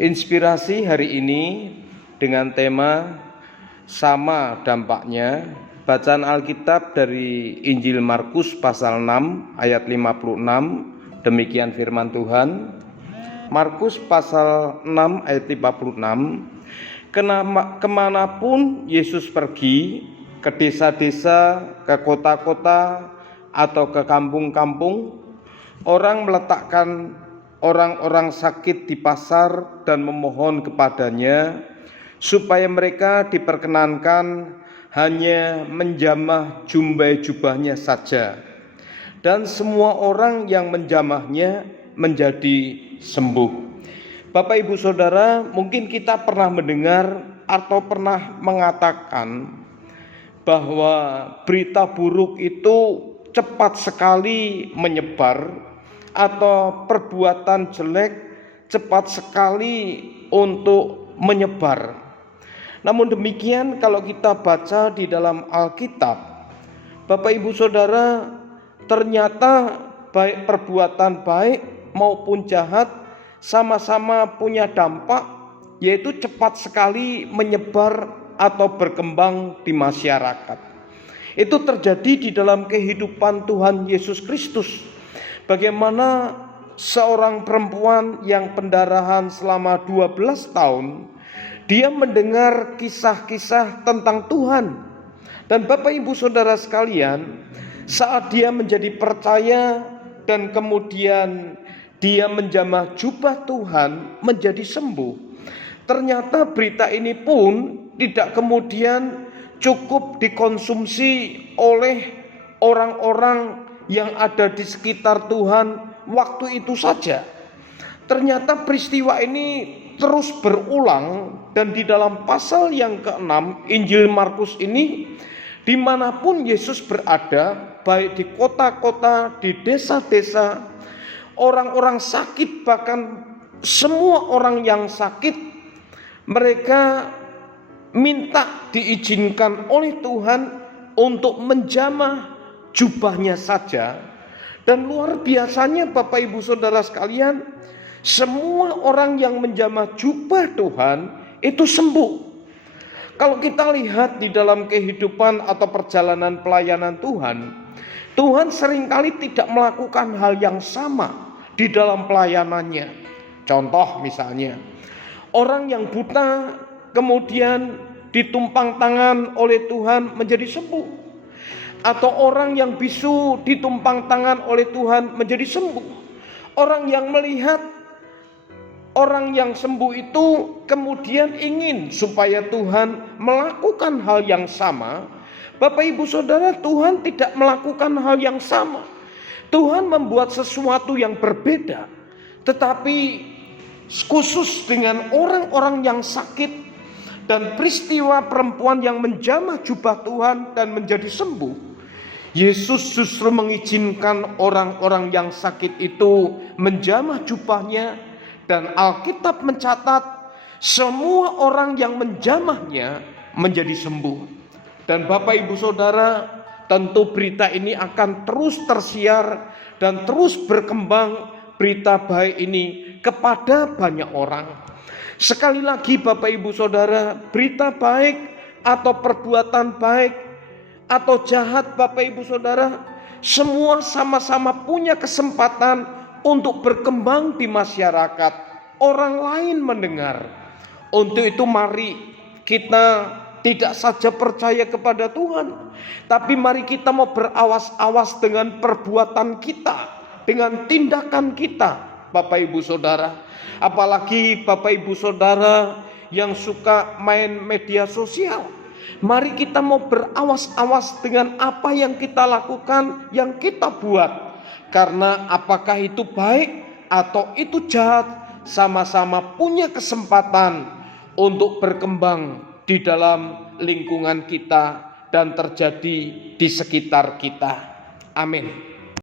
Inspirasi hari ini dengan tema sama dampaknya. Bacaan Alkitab dari Injil Markus pasal 6 ayat 56. Demikian firman Tuhan. Markus pasal 6 ayat 56. Kemanapun Yesus pergi, ke desa-desa, ke kota-kota, atau ke kampung-kampung, orang meletakkan orang-orang sakit di pasar dan memohon kepadanya supaya mereka diperkenankan hanya menjamah jumbai jubahnya saja, dan semua orang yang menjamahnya menjadi sembuh. Bapak Ibu Saudara, mungkin kita pernah mendengar atau pernah mengatakan bahwa berita buruk itu cepat sekali menyebar, atau perbuatan jelek cepat sekali untuk menyebar. Namun demikian, kalau kita baca di dalam Alkitab, Bapak Ibu Saudara, ternyata baik perbuatan baik maupun jahat sama-sama punya dampak, yaitu cepat sekali menyebar atau berkembang di masyarakat. Itu terjadi di dalam kehidupan Tuhan Yesus Kristus. Bagaimana seorang perempuan yang pendarahan selama 12 tahun, dia mendengar kisah-kisah tentang Tuhan. Dan Bapak Ibu Saudara sekalian, saat dia menjadi percaya dan kemudian dia menjamah jubah Tuhan menjadi sembuh, ternyata berita ini pun tidak kemudian cukup dikonsumsi oleh orang-orang yang ada di sekitar Tuhan waktu itu saja. Ternyata peristiwa ini terus berulang, dan di dalam pasal yang ke-6 Injil Markus ini, dimanapun Yesus berada, baik di kota-kota, di desa-desa, orang-orang sakit, bahkan semua orang yang sakit, mereka minta diizinkan oleh Tuhan untuk menjamah jubahnya saja. Dan luar biasanya Bapak Ibu Saudara sekalian, semua orang yang menjamah jubah Tuhan itu sembuh. Kalau kita lihat di dalam kehidupan atau perjalanan pelayanan Tuhan, Tuhan seringkali tidak melakukan hal yang sama di dalam pelayanannya. Contoh misalnya, orang yang buta kemudian ditumpang tangan oleh Tuhan menjadi sembuh, atau orang yang bisu ditumpang tangan oleh Tuhan menjadi sembuh. Orang yang melihat orang yang sembuh itu kemudian ingin supaya Tuhan melakukan hal yang sama. Bapak Ibu Saudara, Tuhan tidak melakukan hal yang sama. Tuhan membuat sesuatu yang berbeda, tetapi khusus dengan orang-orang yang sakit dan peristiwa perempuan yang menjamah jubah Tuhan dan menjadi sembuh, Yesus justru mengizinkan orang-orang yang sakit itu menjamah jubahnya, dan Alkitab mencatat semua orang yang menjamahnya menjadi sembuh. Dan Bapak Ibu Saudara, tentu berita ini akan terus tersiar dan terus berkembang, berita baik ini kepada banyak orang. Sekali lagi Bapak Ibu Saudara, berita baik atau perbuatan baik atau jahat Bapak Ibu Saudara, semua sama-sama punya kesempatan untuk berkembang di masyarakat. Orang lain mendengar. Untuk itu mari kita tidak saja percaya kepada Tuhan, tapi mari kita mau berawas-awas dengan perbuatan kita, dengan tindakan kita Bapak Ibu Saudara. Apalagi Bapak Ibu Saudara yang suka main media sosial, mari kita mau berawas-awas dengan apa yang kita lakukan, yang kita buat. Karena apakah itu baik atau itu jahat, sama-sama punya kesempatan untuk berkembang di dalam lingkungan kita dan terjadi di sekitar kita. Amin.